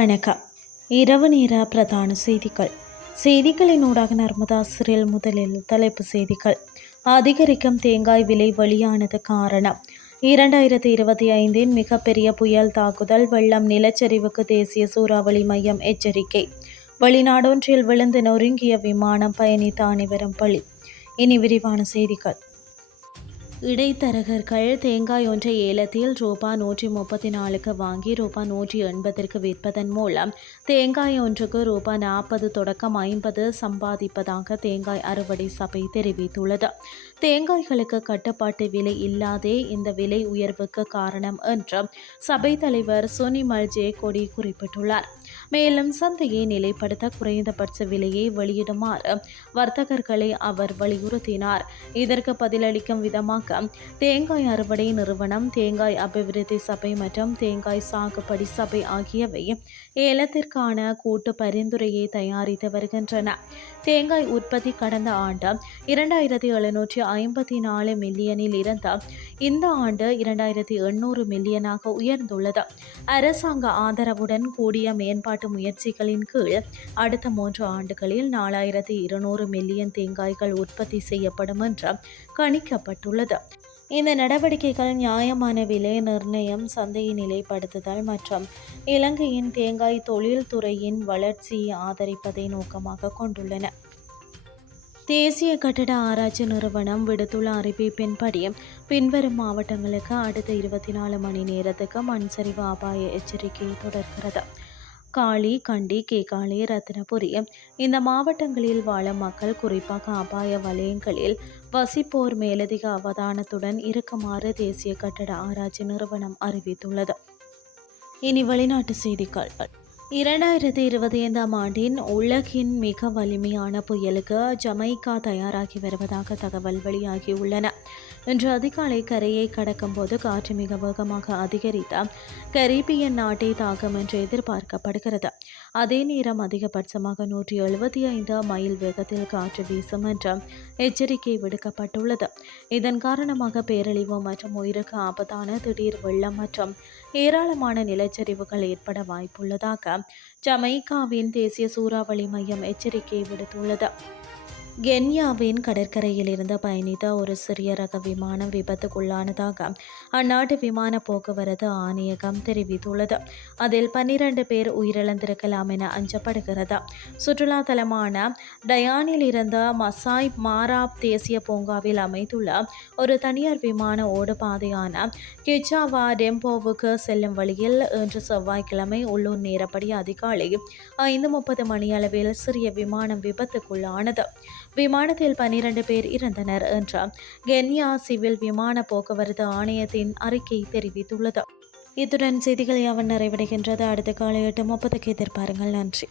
வணக்கம். இரவு நேர பிரதான செய்திகள். செய்திகளின் ஊடாக நர்மதா சிறில் முதலில் தலைப்பு செய்திகள். அதிகரிக்கும் தேங்காய் விலை வெளியானது காரணம். இரண்டாயிரத்தி இருபத்தி ஐந்தின் மிகப்பெரிய புயல் தாக்குதல் வெள்ளம் நிலச்சரிவுக்கு தேசிய சூறாவளி மையம் எச்சரிக்கை. வெளிநாடொன்றில் விழுந்து நொறுங்கிய விமானம் பயணித்த அனைவரும் பலி. இனி விரிவான செய்திகள். இடைத்தரகர்கள் தேங்காய் ஒன்றை ஏலத்தில் ரூபா நூற்றி முப்பத்தி நாலுக்கு வாங்கி ரூபா நூற்றி எண்பதற்கு விற்பதன் மூலம் தேங்காய் ஒன்றுக்கு ரூபா நாற்பது தொடக்கம் ஐம்பது சம்பாதிப்பதாக தேங்காய் அறுவடை சபை தெரிவித்துள்ளது. தேங்காய்களுக்கு கட்டுப்பாட்டு விலை இல்லாதே இந்த விலை உயர்வுக்கு காரணம் என்று சபை தலைவர் சுனிமல் ஜே கொடி குறிப்பிட்டுள்ளார். மேலும் சந்தையை நிலைப்படுத்த குறைந்தபட்ச விலையை வெளியிடுமாறு வர்த்தகர்களை அவர் வலியுறுத்தினார். இதற்கு பதிலளிக்கும் விதமாக தேங்காய் அறுவடை நிறுவனம் தேங்காய் அபிவிருத்தி சபை மற்றும் தேங்காய் சாகுபடி சபை ஆகியவை ஏலத்திற்கான கூட்டு பரிந்துரையை தயாரித்து வருகின்றன. தேங்காய் உற்பத்தி கடந்த ஆண்டு இரண்டாயிரத்தி எழுநூற்றி ஐம்பத்தி நாலு மில்லியனில் இருந்து இந்த ஆண்டு இரண்டாயிரத்தி எண்ணூறு மில்லியனாக உயர்ந்துள்ளது. அரசாங்க ஆதரவுடன் கூடிய மேம்பாட்டு முயற்சிகளின் கீழ் அடுத்த மூன்று ஆண்டுகளில் நாலாயிரத்தி இருநூறு மில்லியன் தேங்காய்கள் உற்பத்தி செய்யப்படும் என்று கணிக்கப்பட்டுள்ளது. இந்த நடவடிக்கைகள் நியாயமான விலை நிர்ணயம் சந்தையை நிலைப்படுத்துதல் மற்றும் இலங்கையின் தேங்காய் தொழில்துறையின் வளர்ச்சியை ஆதரிப்பதை நோக்கமாக கொண்டுள்ளன. தேசிய கட்டட ஆராய்ச்சி நிறுவனம் விடுத்துள்ள அறிவிப்பின்படி பின்வரும் மாவட்டங்களுக்கு அடுத்த இருபத்தி நாலு மணி நேரத்துக்கு மண் சரிவு அபாய எச்சரிக்கை தொடர்கிறது. காளி கண்டி கேகாளி ரத்னபுரி இந்த மாவட்டங்களில் வாழும் மக்கள் குறிப்பாக அபாய வலயங்களில் வசிப்போர் மேலதிக அவதானத்துடன் இருக்குமாறு தேசிய கட்டட ஆராய்ச்சி நிறுவனம் அறிவித்துள்ளது. இனி வெளிநாட்டு செய்திகள். இரண்டாயிரத்தி இருபத்தி ஐந்தாம் ஆண்டின் உலகின் மிக வலிமையான புயலுக்கு ஜமைக்கா தயாராகி வருவதாக தகவல் வெளியாகியுள்ளன. இன்று அதிகாலை கரையை கடக்கும் போது காற்று மிக வேகமாக அதிகரித்த கரீபியன் நாட்டை தாக்கும் என்று எதிர்பார்க்கப்படுகிறது. அதே நேரம் அதிகபட்சமாக நூற்றி எழுபத்தி ஐந்து மைல் வேகத்தில் காற்று வீசும் என்று எச்சரிக்கை விடுக்கப்பட்டுள்ளது. இதன் காரணமாக பேரழிவு மற்றும் உயிருக்கு ஆபத்தான திடீர் வெள்ளம் மற்றும் ஏராளமான நிலச்சரிவுகள் ஏற்பட வாய்ப்புள்ளதாக ஜமைக்காவின் தேசிய சூறாவளி மையம் எச்சரிக்கை விடுத்துள்ளது. கென்யாவின் கடற்கரையில் இருந்து பயணித்த ஒரு சிறிய ரக விமானம் விபத்துக்குள்ளானதாக அந்நாட்டு விமான போக்குவரத்து ஆணையகம் தெரிவித்துள்ளது. அதில் பன்னிரண்டு பேர் உயிரிழந்திருக்கலாம் என அஞ்சப்படுகிறது. சுற்றுலா தலமான டயானில் இருந்த மசாய் மாராப் தேசிய பூங்காவில் அமைத்துள்ள ஒரு தனியார் விமான ஓடு பாதையான கிச்சாவா டெம்போவுக்கு செல்லும் வழியில் இன்று செவ்வாய்க்கிழமை உள்ளூர் நேரப்படி அதிகாலை ஐந்து முப்பது மணியளவில் சிறிய விமானம் விபத்துக்குள்ளானது. விமானத்தில் பனிரண்டு பேர் இறந்தனர் என்று கென்யா சிவில் விமான போக்குவரத்து ஆணையத்தின் அறிக்கை தெரிவித்துள்ளது. இத்துடன் செய்திகள் யாவன் நிறைவடைகின்றது. அடுத்த காலை எட்டு முப்பதுக்கு எதிர்பாருங்கள். நன்றி.